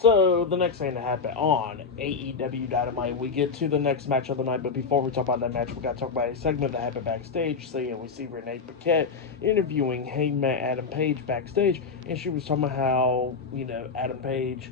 So, the next thing that happened on AEW Dynamite, we get to the next match of the night, but before we talk about that match, we got to talk about a segment that happened backstage. So, yeah, we see Renee Paquette interviewing Hangman Adam Page backstage, and she was talking about how, Adam Page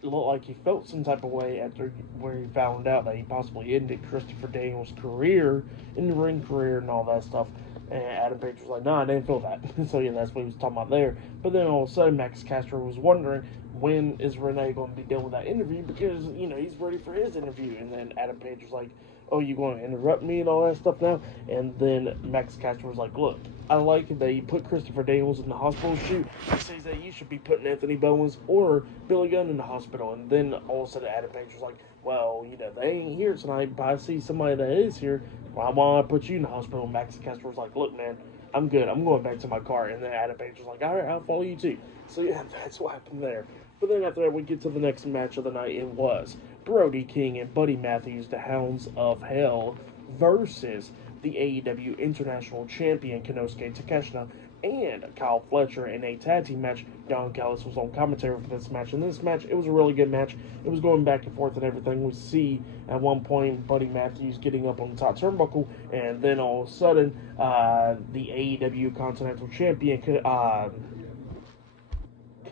looked like he felt some type of way after where he found out that he possibly ended Christopher Daniels' career, in the ring career, and all that stuff. And Adam Page was like, "No, I didn't feel that." So yeah, that's what he was talking about there. But then all of a sudden, Max Castro was wondering when is Renee going to be done with that interview because he's ready for his interview. And then Adam Page was like, "Oh, you going to interrupt me and all that stuff now?" And then Max Castro was like, "Look, I like that you put Christopher Daniels in the hospital shoot. He says that you should be putting Anthony Bowens or Billy Gunn in the hospital." And then all of a sudden, Adam Page was like, "Well, they ain't here tonight, but I see somebody that is here. Why won't I put you in the hospital?" And Max Castro was like, "Look, man, I'm good. I'm going back to my car." And then Adam Page was like, "All right, I'll follow you too." So yeah, that's what happened there. But then after that, we get to the next match of the night. It was Brody King and Buddy Matthews, the Hounds of Hell, versus the AEW International Champion Konosuke Takeshita and Kyle Fletcher in a tag team match. Don Callis was on commentary for this match. And this match, it was a really good match. It was going back and forth and everything. We see at one point Buddy Matthews getting up on the top turnbuckle, and then all of a sudden, the AEW Continental Champion,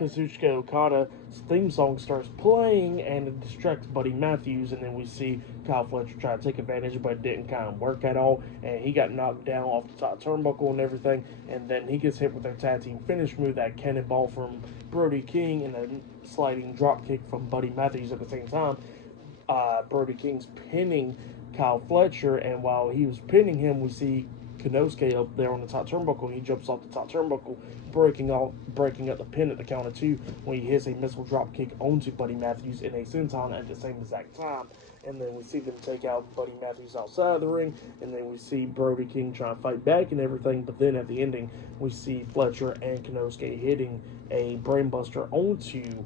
Kazuchika Okada's theme song starts playing and it distracts Buddy Matthews, and then we see Kyle Fletcher try to take advantage, but it didn't kind of work at all, and he got knocked down off the top turnbuckle and everything, and then he gets hit with a tag team finish move, that cannonball from Brody King, and a sliding drop kick from Buddy Matthews at the same time. Brody King's pinning Kyle Fletcher, and while he was pinning him, we see Konosuke up there on the top turnbuckle. He jumps off the top turnbuckle, breaking up the pin at the count of two when he hits a missile drop kick onto Buddy Matthews in a senton at the same exact time. And then we see them take out Buddy Matthews outside of the ring, and then we see Brody King trying to fight back and everything. But then at the ending, we see Fletcher and Konosuke hitting a brainbuster onto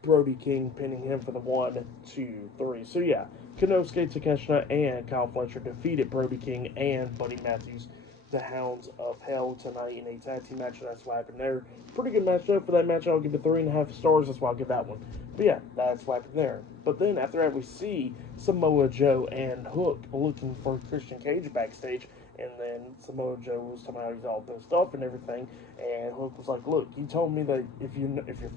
Brody King, pinning him for the 1, 2, 3. So yeah, Konosuke Takeshita and Kyle Fletcher defeated Brody King and Buddy Matthews, the Hounds of Hell, tonight in a tag team match. That's what happened there. Pretty good match though. For that match, I'll give it 3.5 stars. That's why I'll give that one. But yeah, that's what happened there. But then after that, we see Samoa Joe and Hook looking for Christian Cage backstage. And then Samoa Joe was talking about he's all pissed off and everything. And Hook was like, "Look, you told me that if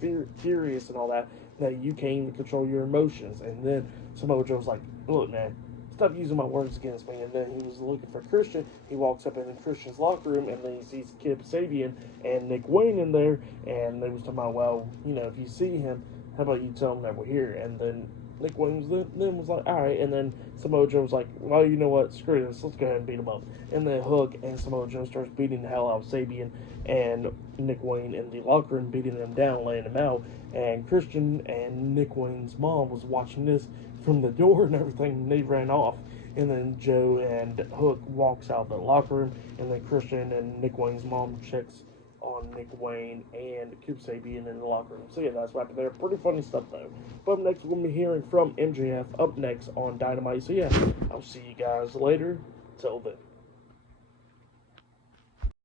you're furious and all that, that you can't even control your emotions." And then Samoa Joe was like, "Look, man, stop using my words against me." And then he was looking for Christian. He walks up in Christian's locker room, and then he sees Kip Sabian and Nick Wayne in there. And they was talking about, "Well, if you see him, how about you tell him that we're here?" And then Nick Williams then was like, "All right." And then Samoa Joe was like, "Well, you know what? Screw this. Let's go ahead and beat him up." And then Hook and Samoa Joe starts beating the hell out of Sabian and Nick Wayne in the locker room, beating them down, laying them out. And Christian and Nick Wayne's mom was watching this from the door and everything, and they ran off. And then Joe and Hook walks out of the locker room, and then Christian and Nick Wayne's mom checks on Nick Wayne and Kip Sabian in the locker room. So yeah, that's right there. Pretty funny stuff though. But up next, we're going to be hearing from MJF up next on Dynamite. So yeah, I'll see you guys later. Till then.